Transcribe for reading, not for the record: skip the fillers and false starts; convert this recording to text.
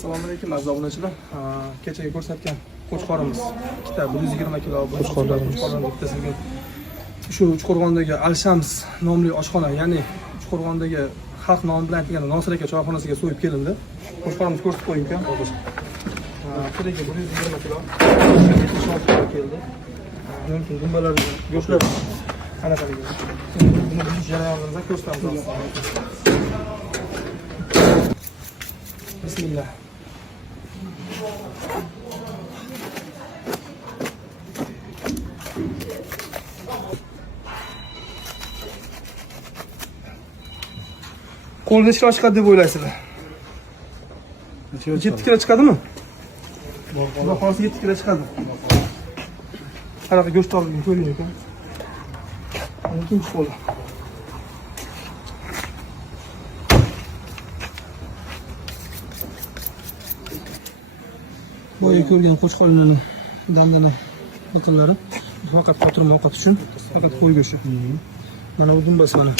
Assalomu alaykum aziz obunachilar. Kechaga ko'rsatgan qo'chqorimiz ikkita 120 kilo qo'chqorlarimiz bittasiga shu Uchqo'rg'ondagi Al-Shams nomli oshxona, ya'ni Uchqo'rg'ondagi xalq nomi bilan aytilganda Nosir aka choyxonasiga so'yib kelindi. Qo'chqorimiz ko'rsatib qo'ying-ku. Kiriga 120 kilo. 76 kilo keldi. Mumkin gumbalar, go'shtlar qanaqaligi. Buni buzish jarayonida ko'rsatamiz. Bismillah. Qo'l necha kilo chiqadi deb o'ylaysizlar? 7 kilo chiqadimi? Xudo xohlasa 7 kilo chiqadi. Qanaqa go'sht olgan ko'ring ekan. Ikkinchi qo'l. Boya ko'rgan qo'chqorlarning dandana biqinlari faqat qotirma ovqat uchun, faqat qo'y go'shti. Mana bu gumbasi mana.